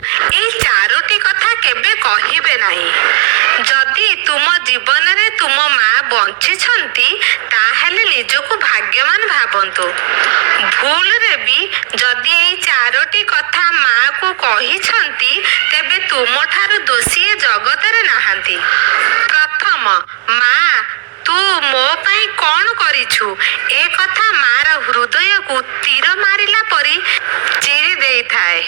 এই ଚାରୋଟି କଥା କେବେ କହିବେ ନାହିଁ। ଯଦି ତୁମ ଜୀବନରେ ତୁମ ମା ବଞ୍ଚିଛନ୍ତି ତାହେଲେ ନିଜକୁ ଭାଗ୍ୟବାନ ଭାବନ୍ତୁ। ଭୁଲରେ ବି ଯଦି ଏଇ ଚାରୋଟି କଥା ମାକୁ କହିଛନ୍ତି ତେବେ ତୁମଠାରୁ ଦୋଷୀ ଏ ଜଗତରେ ନାହାନ୍ତି। ପ୍ରଥମ, ମା ତୁ ମୋ ପାଇଁ କ'ଣ କରିଛୁ? ଏ କଥା ମାର ହୃଦୟକୁ ତୀର ମାରିଲା ପରି ଚିରି ଦେଇଥାଏ।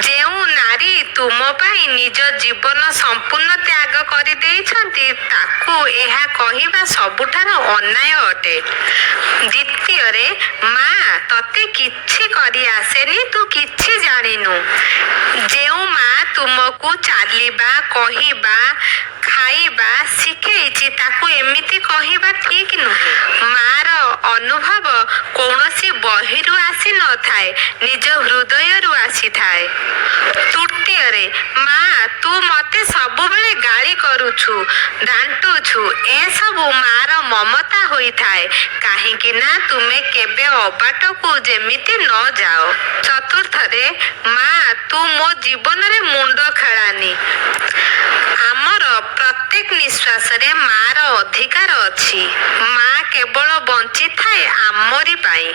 ଯେଉଁ ନାରୀ ତୁମ ପାଇଁ ନିଜ ଜୀବନ ସମ୍ପୂର୍ଣ୍ଣ ତ୍ୟାଗ କରିଦେଇଛନ୍ତି ତାକୁ ଏହା କହିବା ସବୁଠାରୁ ଅନ୍ୟାୟ ଅଟେ। ଦ୍ୱିତୀୟରେ, ମା ତତେ କିଛି କରି ଆସେନି, ତୁ କିଛି ଜାଣିନୁ। ଯେଉଁ ମା ତୁମକୁ ଚାଲିବା, କହିବା, ଖାଇବା ଶିଖେଇଛି ତାକୁ ଏମିତି କହିବା ଠିକ ନୁହେଁ। ମାର ଅନୁଭବ କୌଣସି ବହିରୁ ଆସି ନଥାଏ, ନିଜ ହୃଦୟରୁ ଆସିଥାଏ। ତୃତୀୟରେ, ମା ତୁ ମତେ ସବୁବେଳେ ଗାଳି କରୁଛୁ, ଡାଣ୍ଟୁଛୁ, ଏସବୁ ମାର ମମତା ହୋଇଥାଏ। କାହିଁକି ନା ତୁମେ କେବେ ଅବାଟକୁ ଯେମିତି ନ ଯାଅ। ଚତୁର୍ଥରେ, ମା ତୁ ମୋ ଜୀବନରେ ମୁଣ୍ଡ ଖେଳାନି। ଆମର ପ୍ରତ୍ୟେକ ନିଶ୍ୱାସରେ ମାର ଅଧିକାର ଅଛି। ମା କେବଳ ବଞ୍ଚିଥାଏ ଆମରି ପାଇଁ।